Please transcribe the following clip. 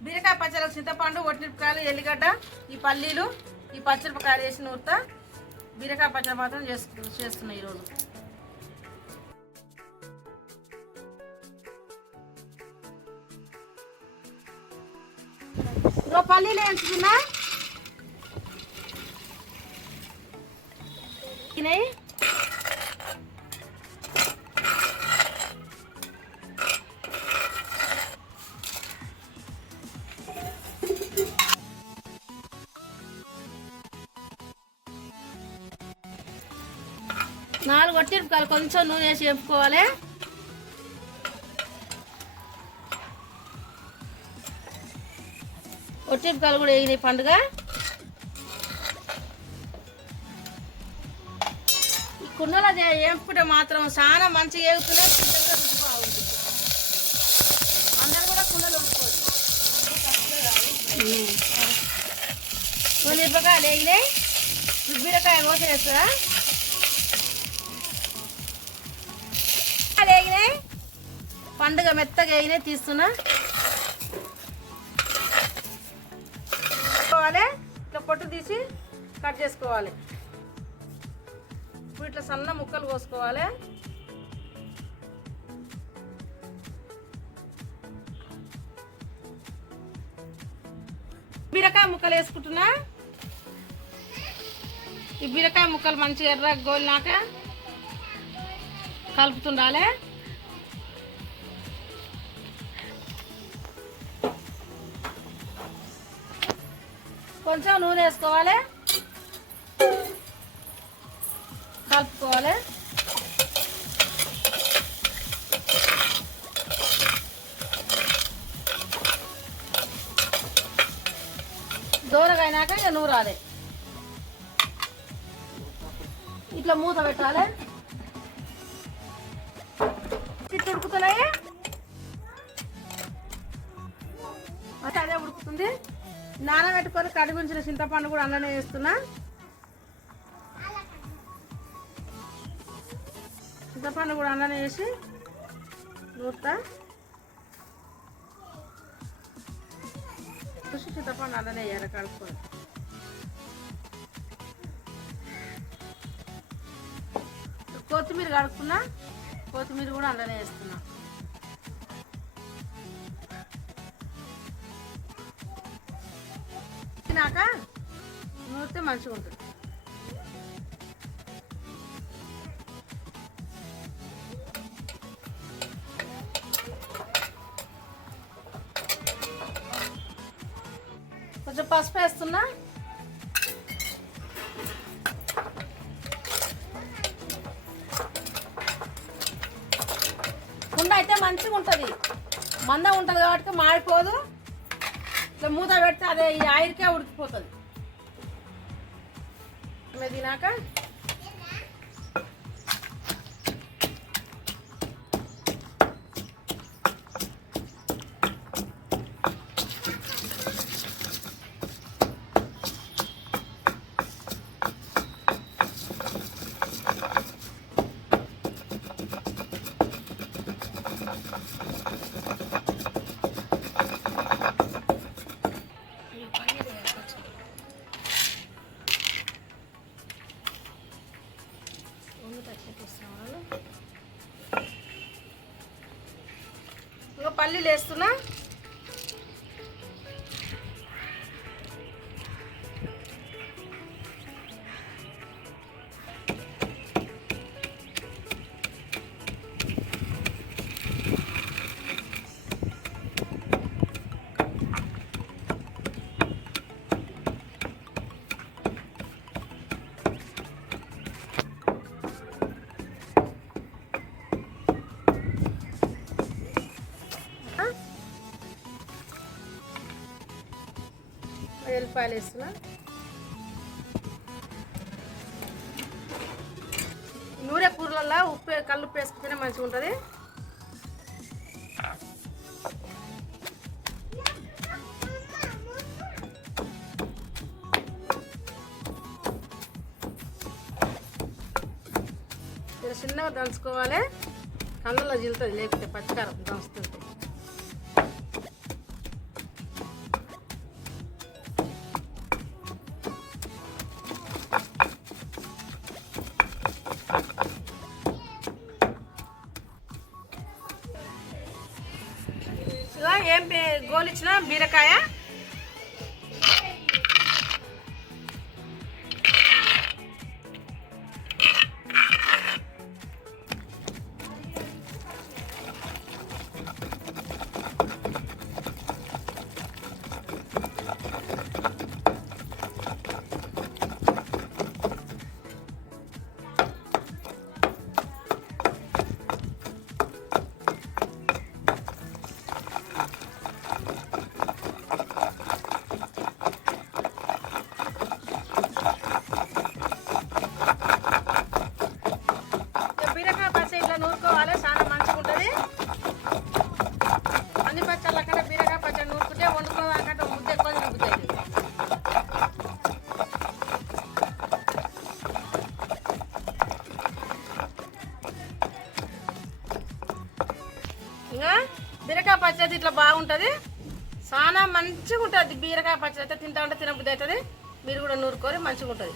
బీరకాయ పచ్చళ్ళకు చింతపండు ఒట్టిమిరపకాయలు ఎల్లిగడ్డ ఈ పల్లీలు ఈ పచ్చిమిరపకాయలు చేసిన నూరుతా బీరకాయ పచ్చడి మాత్రం చేస్తు చేస్తున్నాయి ఈరోజు. పల్లీలు వేయించుకున్నా నాలుగు వట్టిమిరపకాయలు కొంచెం నూనె వేసి వేపుకోవాలి. వట్టిమిరపకాయలు కూడా వేగినాయి పండుగ. ఈ కుండలో వేపుకుంటే మాత్రం చాలా మంచిగా వేగుతున్నాయి సిద్ధంగా రుచి బాగుంటుంది. అందరూ కూడా కుండలు వండుకోవచ్చు మిరపకాయలు వేగినాయి. బీరకాయ కోత మెత్తగా వేగినాయి పండుగ మెత్తగా వేగినాయి తీస్తున్నా ఇట్లా పొట్టు తీసి కట్ చేసుకోవాలి. ఇప్పుడు ఇట్లా సన్న ముక్కలు కోసుకోవాలి. బీరకాయ ముక్కలు వేసుకుంటున్నా. ఈ బీరకాయ ముక్కలు మంచిగా ఎర్ర గోలినాక కలుపుతుండాలి. కొంచెం నూనె వేసుకోవాలి. కలుపుకోవాలి. దూరగైనాక ఇక నూరాలి. ఇట్లా మూత పెట్టాలి. ఇట్లా ఉడుకుతున్నాయి అదే ఉడుకుతుంది. నానబెట్టుకొని కడిగించిన చింతపండు కూడా అందులోనే వేస్తున్నా. చింతపండు కూడా అందులోనే వేసి నూరుతా. చూసి చింతపండు అందులోనే వేయాలి కడుక్కొని కొత్తిమీర కడుక్కున్నా కొత్తిమీర కూడా అందులోనే వేస్తున్నా. తినాక నూరితే మంచిగా ఉంటుంది. కొంచెం పసుపు వేస్తున్నా. అయితే మంచిగా ఉంటుంది మంద ఉంటుంది కాబట్టి మాడిపోదు. ఇట్లా మూత పెడితే అదే ఈ ఆయిల్కే ఉడికిపోతుంది. తినాక పల్లీలు వేస్తున్నా. ఎల్లిపాయలు వేస్తున్నా. నూనె కూరలలో ఉప్పు కళ్ళు వేసుకుంటేనే మంచిగా ఉంటుంది చిన్నగా దంచుకోవాలి. కళ్ళలో జిల్లుతుంది లేకపోతే పచ్చికారం దంచుతుంది గోలిచ్చిన బీరకాయ బీరకాయ పచ్చడి ఇట్లా బాగుంటుంది. చాలా మంచిగా ఉంటుంది బీరకాయ పచ్చడి అయితే తింటా ఉంటే తినబుద్ధి అవుతుంది. మీరు కూడా నూరుకొని మంచిగా ఉంటుంది